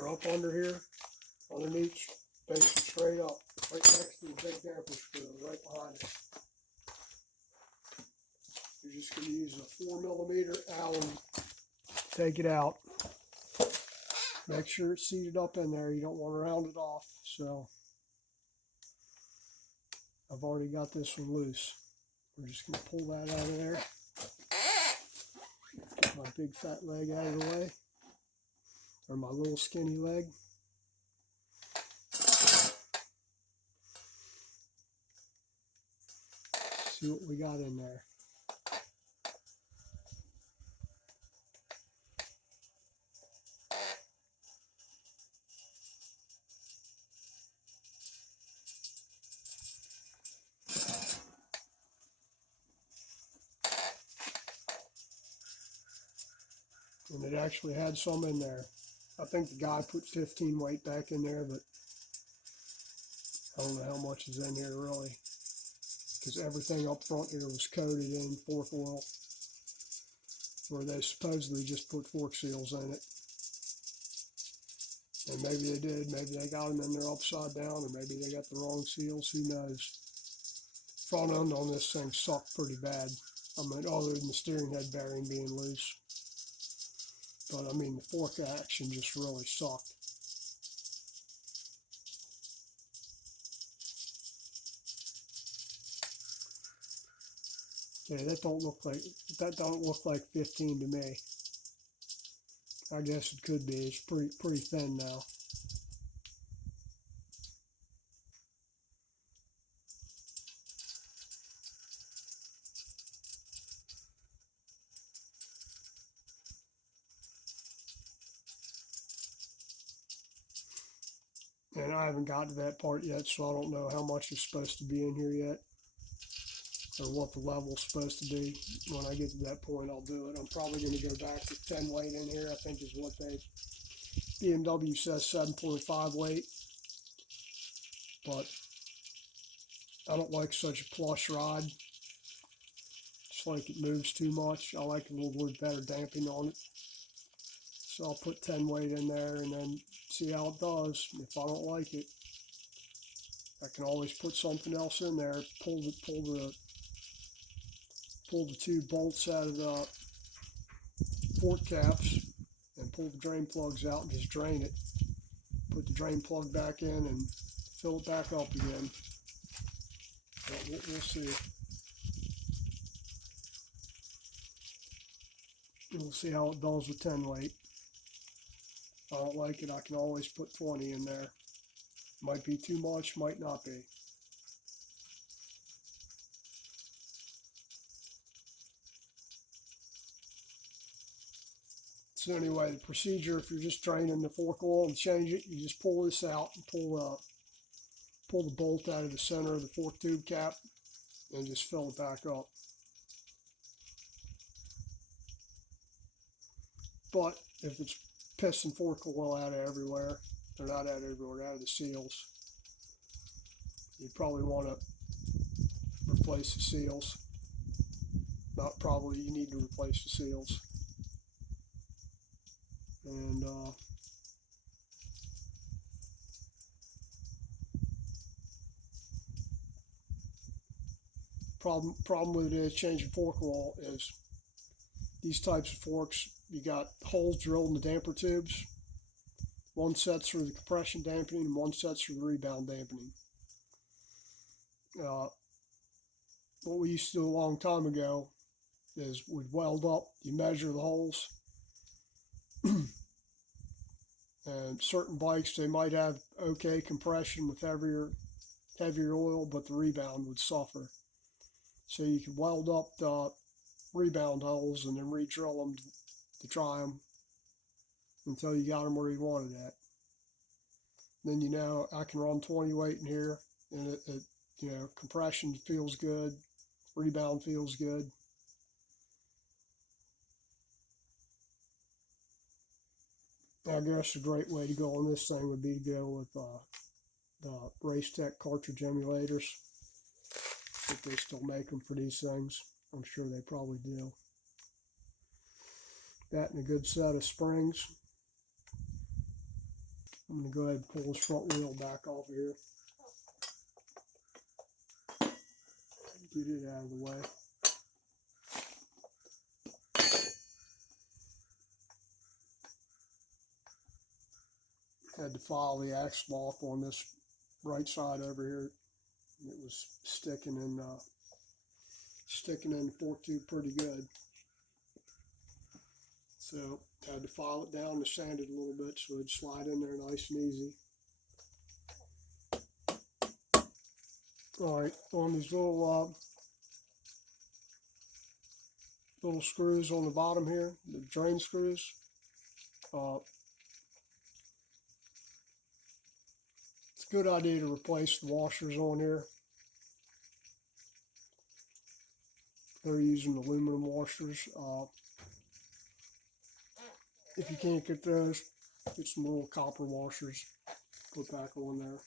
are up under here, underneath, facing straight up, right next to the big damper screw, right behind it. You're just going to use a 4mm Allen to take it out. Make sure it's seated up in there. You don't want to round it off. So I've already got this one loose. We're just going to pull that out of there. Get my big fat leg out of the way, or my little skinny leg. See what we got in there. And it actually had some in there. I think the guy put 15 weight back in there, but I don't know how much is in here really, because everything up front here was coated in fork oil, where they supposedly just put fork seals in it. And maybe they did, maybe they got them in there upside down, or maybe they got the wrong seals, who knows. Front end on this thing sucked pretty bad. I mean, other than the steering head bearing being loose. But I mean, the fork action just really sucked. Okay, that don't look like 15 to me. I guess it could be. It's pretty thin now. And I haven't gotten to that part yet, so I don't know how much is supposed to be in here yet, or what the level's supposed to be. When I get to that point, I'll do it. I'm probably going to go back to 10 weight in here, I think is what BMW says 7.5 weight. But I don't like such a plush ride. It's like it moves too much. I like a little bit better damping on it. So I'll put 10 weight in there and then see how it does. If I don't like it, I can always put something else in there. Pull the two bolts out of the fork caps and pull the drain plugs out and just drain it. Put the drain plug back in and fill it back up again. But we'll see. We'll see how it does with 10 weight. If I don't like it, I can always put 20 in there. Might be too much, might not be. So anyway, the procedure, if you're just draining the fork oil and change it, you just pull this out and pull the bolt out of the center of the fork tube cap and just fill it back up. But if it's pissing fork oil out of everywhere, or not out of everywhere, out of the seals, you probably want to replace the seals. Not probably, you need to replace the seals. And problem with it is changing fork oil is these types of forks, you got holes drilled in the damper tubes. One set's for the compression dampening and one set's for the rebound dampening. What we used to do a long time ago is we'd weld up, you measure the holes, and certain bikes, they might have okay compression with heavier oil, but the rebound would suffer. So you could weld up the rebound holes and then re-drill them to try them until you got them where you wanted at. Then, you know, I can run 20 weight in here, and it you know, compression feels good, rebound feels good. I guess a great way to go on this thing would be to go with the Race Tech cartridge emulators, if they still make them for these things. I'm sure they probably do. That and a good set of springs. I'm going to go ahead and pull this front wheel back off of here. Get it out of the way. Had to file the axle off on this right side over here. It was sticking in the fork tube pretty good. So had to file it down to sand it a little bit so it'd slide in there nice and easy. All right, on these little screws on the bottom here, the drain screws. It's a good idea to replace the washers on here. They're using aluminum washers. If you can't get those, get some little copper washers, put back on there.